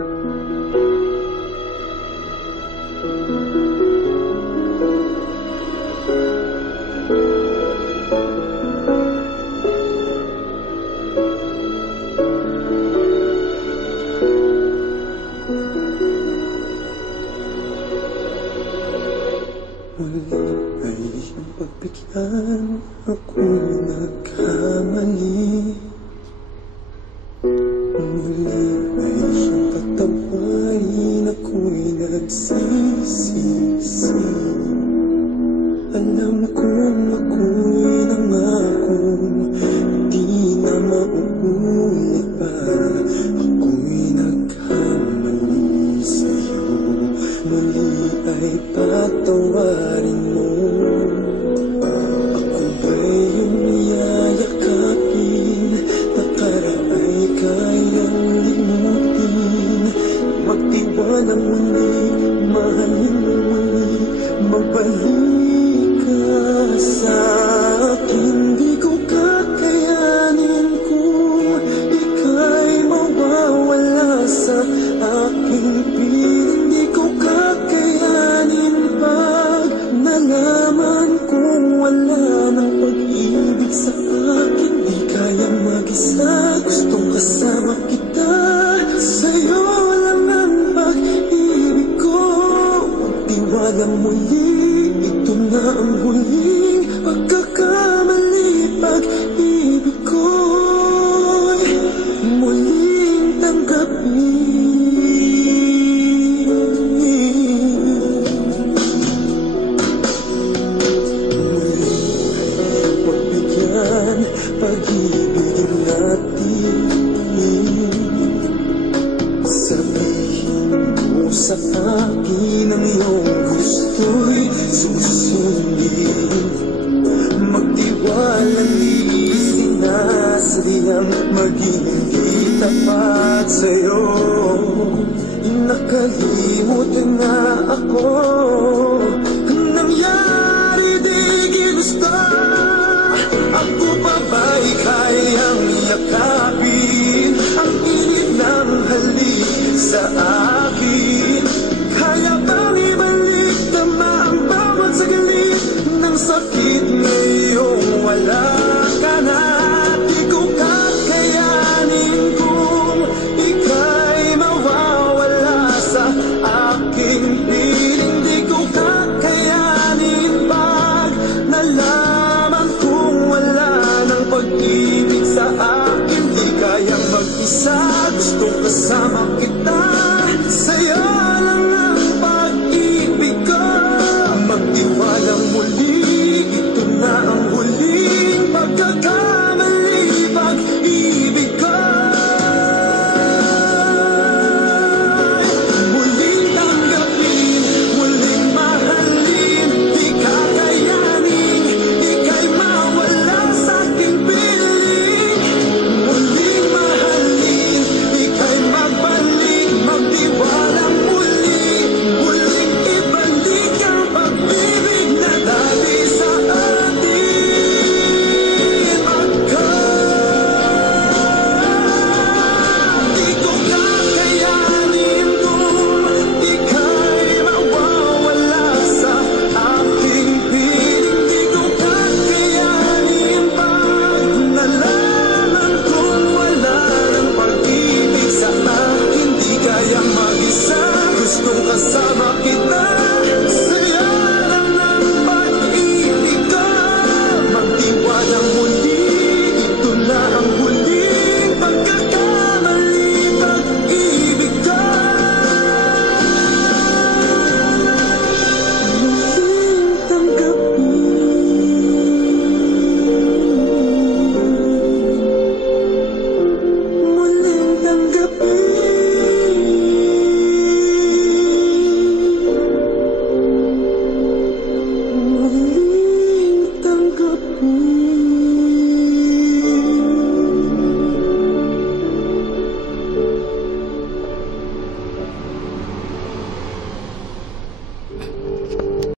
Muli ay iyong pagbigyan, ako'y nagkamali. Muli ay iyong patawarin, ako'y nagsisisi. Alam kong ako'y nangakong di na mauulit pa. Ako'y nagkamali sa'yo, muli ay patawarin mo. Ako ba'y iyong yayakapin, nakaraay kayang limutin. Magtiwala muli, mahalin mo muli, magbalik ka sa akin. Di ko kakayanin kung ika'y mawawala sa aking piling. Di ko kakayanin pag nalaman kong wala ng pag-ibig sa akin. Di kaya mag-isa, gustong kasama kita. Sa'yo lang ang pag-ibig ko. Magtiwala muli, ito na ang huling pagkakamali. Pag-ibig ko'y muling tanggapin. Muli ay pagbigyan, pag-ibigin natin. Sabihin mo sa akin ang iyong gusto'y susundin. Magtiwala, di sinasadyang maging di tapat sa'yo. Nakalimot na ako.